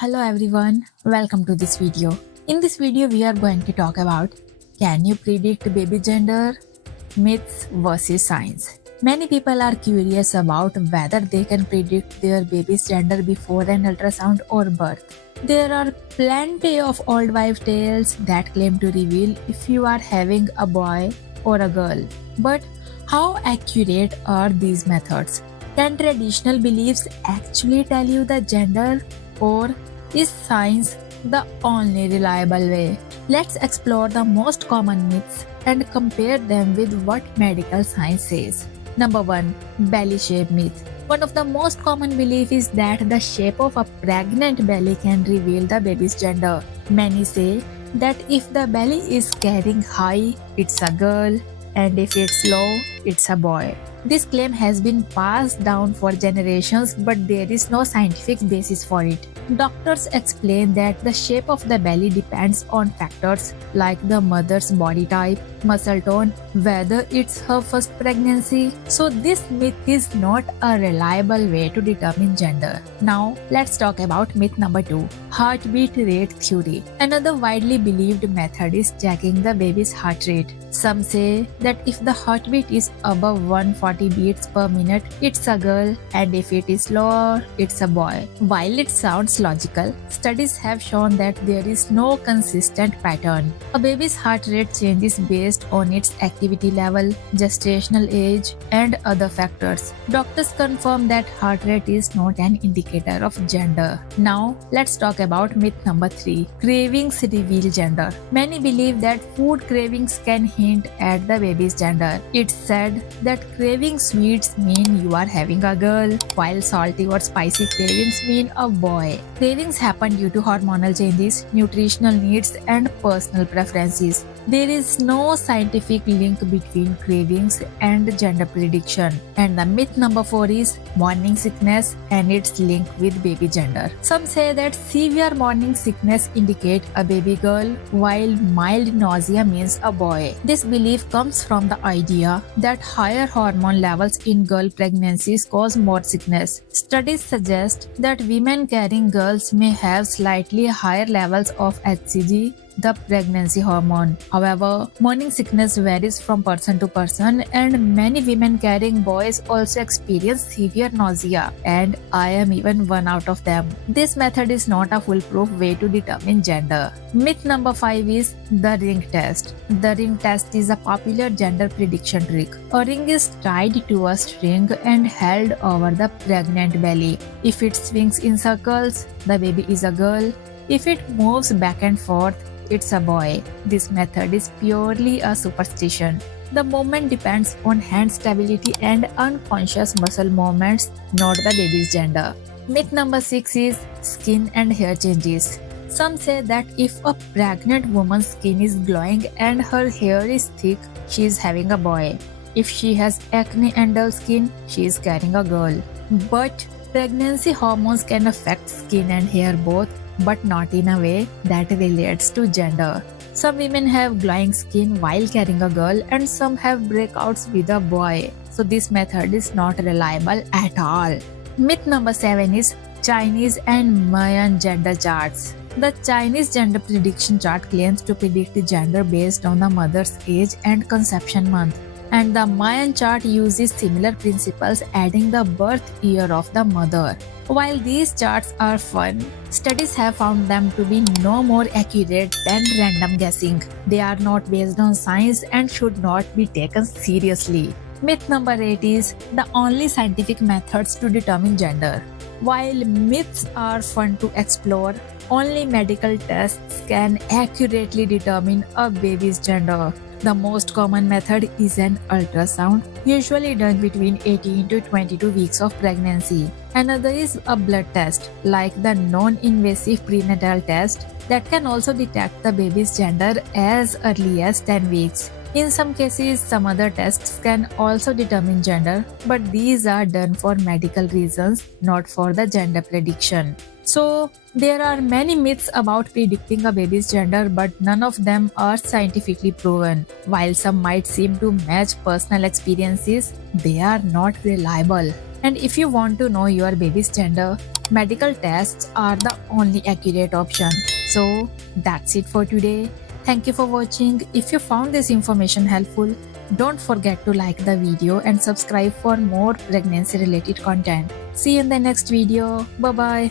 Hello everyone, welcome to this video. In this video we are going to talk about, can you predict baby gender? Myths versus science. Many people are curious about whether they can predict their baby's gender before an ultrasound or birth. There are plenty of old wives' tales that claim to reveal if you are having a boy or a girl. But how accurate are these methods? Can traditional beliefs actually tell you the gender, or is science the only reliable way? Let's explore the most common myths and compare them with what medical science says. Number 1. Belly shape myth. One of the most common beliefs is that the shape of a pregnant belly can reveal the baby's gender. Many say that if the belly is carrying high, it's a girl, and if it's low, it's a boy. This claim has been passed down for generations, but there is no scientific basis for it. Doctors explain that the shape of the belly depends on factors like the mother's body type, muscle tone, whether it's her first pregnancy. So this myth is not a reliable way to determine gender. Now let's talk about myth number 2, heartbeat rate theory. Another widely believed method is checking the baby's heart rate. Some say that if the heartbeat is above 140 beats per minute, it's a girl, and if it is lower, it's a boy. While it sounds logical, studies have shown that there is no consistent pattern. A baby's heart rate changes based on its activity level, gestational age, and other factors. Doctors confirm that heart rate is not an indicator of gender. Now, let's talk about myth number 3, cravings reveal gender. Many believe that food cravings can hint at the baby's gender. It's said that craving sweets mean you are having a girl, while salty or spicy cravings mean a boy. Cravings happen due to hormonal changes, nutritional needs, and personal preferences. There is no scientific link between cravings and gender prediction. And the myth number 4 is morning sickness and its link with baby gender. Some say that severe morning sickness indicates a baby girl, while mild nausea means a boy. This belief comes from the idea that higher hormone levels in girl pregnancies cause more sickness. Studies suggest that women carrying girls may have slightly higher levels of HCG, the pregnancy hormone. However, morning sickness varies from person to person, and many women carrying boys also experience severe nausea, and I am even one out of them. This method is not a foolproof way to determine gender. Myth number 5 is the ring test. The ring test is a popular gender prediction trick. A ring is tied to a string and held over the pregnant belly. If it swings in circles, the baby is a girl. If it moves back and forth, it's a boy. This method is purely a superstition. The movement depends on hand stability and unconscious muscle movements, not the baby's gender. Myth number 6 is skin and hair changes. Some say that if a pregnant woman's skin is glowing and her hair is thick, she is having a boy. If she has acne and dull skin, she is carrying a girl. But pregnancy hormones can affect skin and hair both, but not in a way that relates to gender. Some women have glowing skin while carrying a girl, and some have breakouts with a boy. So this method is not reliable at all. Myth number 7 is Chinese and Mayan gender charts. The Chinese gender prediction chart claims to predict the gender based on the mother's age and conception month. And the Mayan chart uses similar principles, adding the birth year of the mother. While these charts are fun, studies have found them to be no more accurate than random guessing. They are not based on science and should not be taken seriously. Myth number 8 is the only scientific methods to determine gender. While myths are fun to explore, only medical tests can accurately determine a baby's gender. The most common method is an ultrasound, usually done between 18 to 22 weeks of pregnancy. Another is a blood test, like the non-invasive prenatal test, that can also detect the baby's gender as early as 10 weeks. In some cases, some other tests can also determine gender, but these are done for medical reasons, not for the gender prediction. So, there are many myths about predicting a baby's gender, but none of them are scientifically proven. While some might seem to match personal experiences, they are not reliable. And if you want to know your baby's gender, medical tests are the only accurate option. So that's it for today. Thank you for watching. If you found this information helpful, don't forget to like the video and subscribe for more pregnancy related content. See you in the next video. Bye bye.